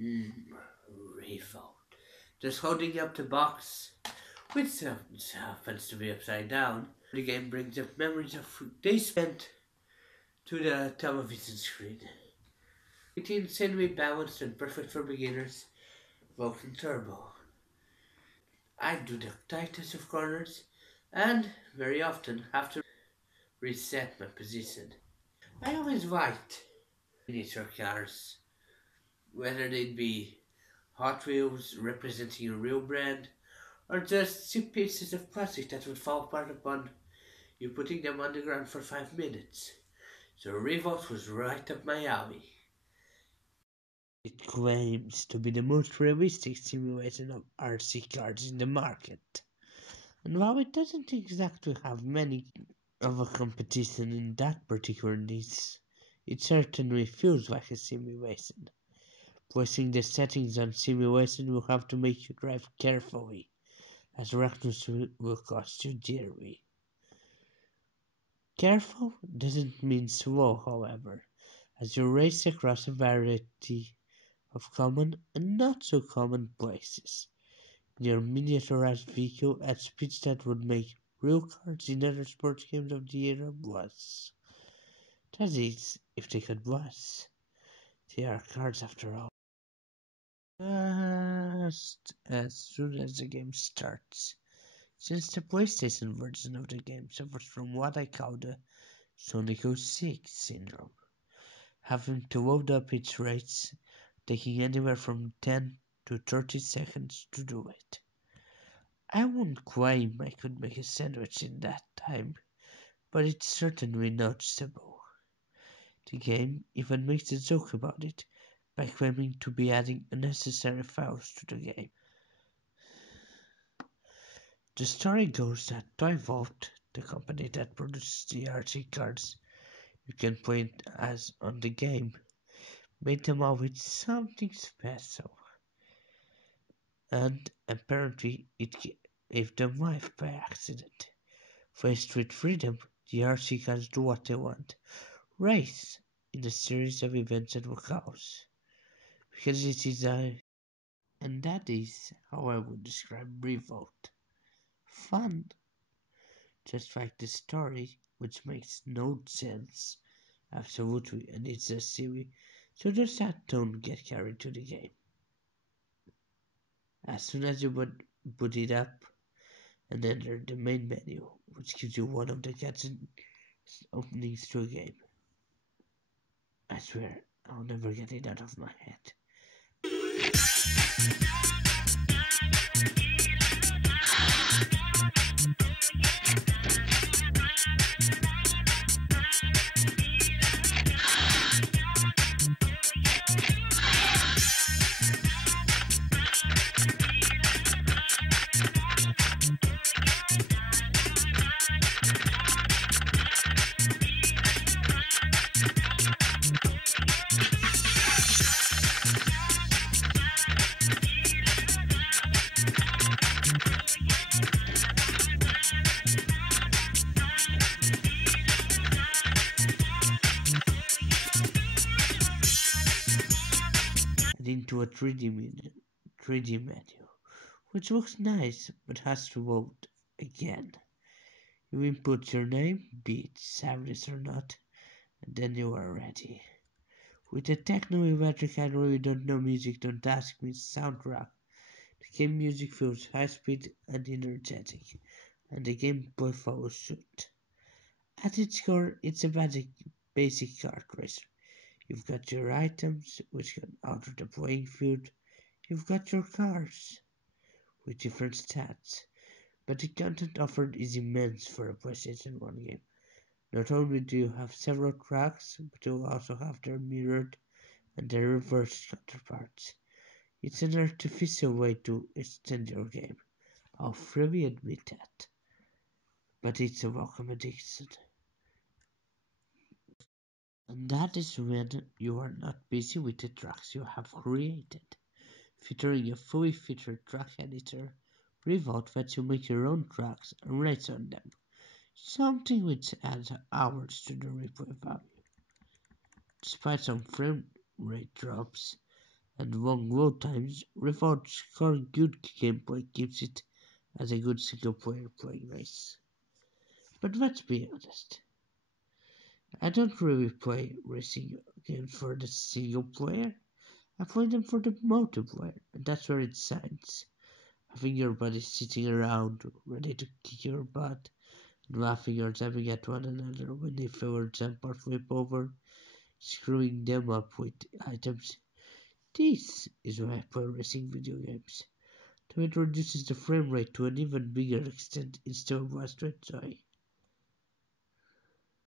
Mm, Revo. Just holding up the box, which happens to be upside down. The game brings up memories of days spent to the television screen. It's insanely balanced and perfect for beginners, both in turbo. I do the tightest of corners and very often have to reset my position. I always liked miniature cars, whether they'd be Hot Wheels representing a real brand or just cheap pieces of plastic that would fall apart upon you putting them on the ground for 5 minutes. So Revolt was right up my alley. It claims to be the most realistic simulation of RC cars in the market. And while it doesn't exactly have many of a competition in that particular niche, it certainly feels like a simulation. Placing the settings on simulation will have to make you drive carefully, as reckless will cost you dearly. Careful doesn't mean slow, however, as you race across a variety of common and not so common places. Your miniaturized vehicle at speeds that would make real cars in other sports games of the era blush. That is, if they could blush. They are cars after all. Just as soon as the game starts. Since the PlayStation version of the game suffers from what I call the Sonic 06 syndrome, having to load up its rates, taking anywhere from 10 to 30 seconds to do it. I won't claim I could make a sandwich in that time, but it's certainly noticeable. The game even makes a joke about it by claiming to be adding unnecessary files to the game. The story goes that Toy Vault, the company that produces the RC cards you can play as on the game, made them all with something special, and apparently it gave them life by accident. Faced with freedom, the RC cars do what they want, race in a series of events and workouts, because it is and that is how I would describe Revolt. Fun, just like the story, which makes no sense, absolutely, and it's a silly, so just that don't get carried to the game. As soon as you boot it up and enter the main menu, which gives you one of the cutscene openings to a game. I swear, I'll never get it out of my head. And into a 3D menu, which looks nice but has to load again. You input your name, be it Saris or not, and then you are ready. With the techno-electric I really don't know music, don't ask me soundtrack. The game music feels high speed and energetic, and the gameplay follows suit. At its core, it's a basic kart racer. You've got your items, which can alter the playing field. You've got your cars, with different stats. But the content offered is immense for a PlayStation 1 game. Not only do you have several tracks, but you also have their mirrored and their reversed counterparts. It's an artificial way to extend your game. I'll freely admit that. But it's a welcome addiction. And that is when you are not busy with the tracks you have created. Featuring a fully featured track editor, Revolt lets you make your own tracks and race on them, something which adds hours to the replay value. Despite some frame rate drops, and long load times, without current good gameplay keeps it as a good single player playing race. But let's be honest, I don't really play racing games for the single player. I play them for the multiplayer, and that's where it shines. Having your buddy sitting around, ready to kick your butt, and laughing or jabbing at one another when they fail or jump or flip over, screwing them up with items. This is why I play racing video games. To introduces the frame rate to an even bigger extent instead of us to enjoy.